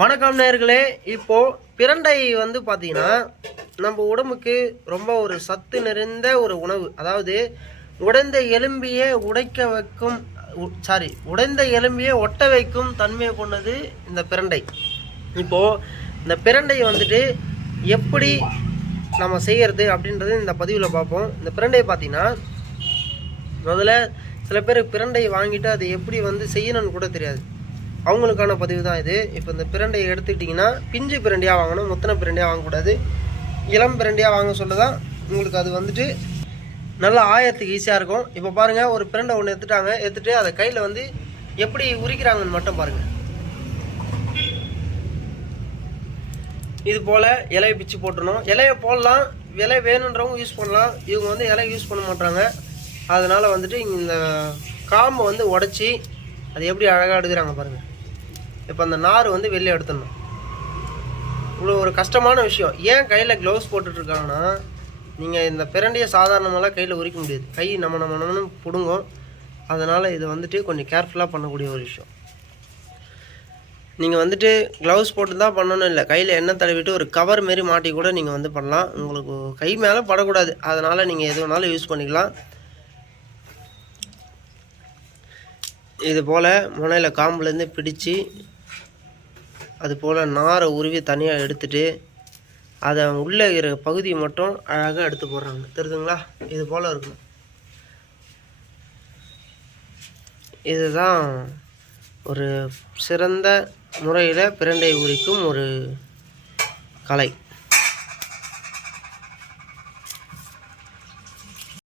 வணக்கம் நேர்களே. இப்போ பிரண்டை வந்து பார்த்தீங்கன்னா நம்ம உடம்புக்கு ரொம்ப ஒரு சத்து நிறைந்த ஒரு உணவு. அதாவது உடைந்த எலும்பியை உடைக்க வைக்கும் சாரி உடைந்த எலும்பியை ஒட்ட வைக்கும் தன்மையை கொண்டது இந்த பிரண்டை. இப்போ இந்த பிரண்டை வந்துட்டு எப்படி நம்ம செய்யறது அப்படின்றது இந்த பதிவில் பார்ப்போம். இந்த பிரண்டையை பார்த்தீங்கன்னா முதல்ல சில பேர் பிரண்டை வாங்கிட்டு அதை எப்படி வந்து செய்யணும்னு கூட தெரியாது. அவங்களுக்கான பதிவு தான் இது. இப்போ இந்த பிரண்டையை எடுத்துக்கிட்டிங்கன்னா பிஞ்சு பிரண்டையாக வாங்கணும் முத்தனை பிரண்டையாக வாங்கக்கூடாது. இளம் பிரண்டையாக வாங்க சொல்ல தான் உங்களுக்கு அது வந்துட்டு நல்லா ஆயத்துக்கு ஈஸியாக இருக்கும். இப்போ பாருங்கள் ஒரு பிரண்டை ஒன்று எடுத்துட்டாங்க. எடுத்துகிட்டு அதை கையில் வந்து எப்படி உரிக்கிறாங்கன்னு மட்டும் பாருங்கள் இது போல் இலையை பிச்சு போட்டுடணும் இலையை போடலாம். இலை வேணுன்றவங்க யூஸ் பண்ணலாம். இவங்க வந்து இலை யூஸ் பண்ண மாட்டாங்க. அதனால் வந்துட்டு இந்த காம்பை வந்து உடச்சி அது எப்படி அழகாக எடுக்கிறாங்க பாருங்கள் இப்போ அந்த நார் வந்து வெளியே எடுத்துடணும். இவ்வளோ ஒரு கஷ்டமான விஷயம். ஏன் கையில் க்ளவுஸ் போட்டுட்ருக்காங்கன்னா நீங்கள் இந்த பிரண்டையை சாதாரணமெல்லாம் கையில் உரிக்க முடியாது. கை நம்ம நம்ம நம்மன்னு பிடுங்கும். அதனால் இது வந்துட்டு கொஞ்சம் கேர்ஃபுல்லாக பண்ணக்கூடிய ஒரு விஷயம். நீங்கள் வந்துட்டு க்ளவுஸ் போட்டு தான் பண்ணணும் இல்லை. கையில் எண்ணெய் தடவிட்டு ஒரு கவர் மாரி மாட்டி கூட நீங்கள் வந்து பண்ணலாம். உங்களுக்கு கை மேலே படக்கூடாது. அதனால் நீங்கள் எது வேணாலும் யூஸ் பண்ணிக்கலாம். இது போல் முனையில் காம்புலேருந்து பிடிச்சி அது போல் நாரை உருவி தனியாக எடுத்துட்டு அதை உள்ளே இருக்கிற பகுதியை மட்டும் அழகாக எடுத்து போடுறாங்க. தெரியுதுங்களா இது போல் இருக்கும். இதுதான் ஒரு சிறந்த முறையில் பிரண்டை உரிக்கும் ஒரு கலை.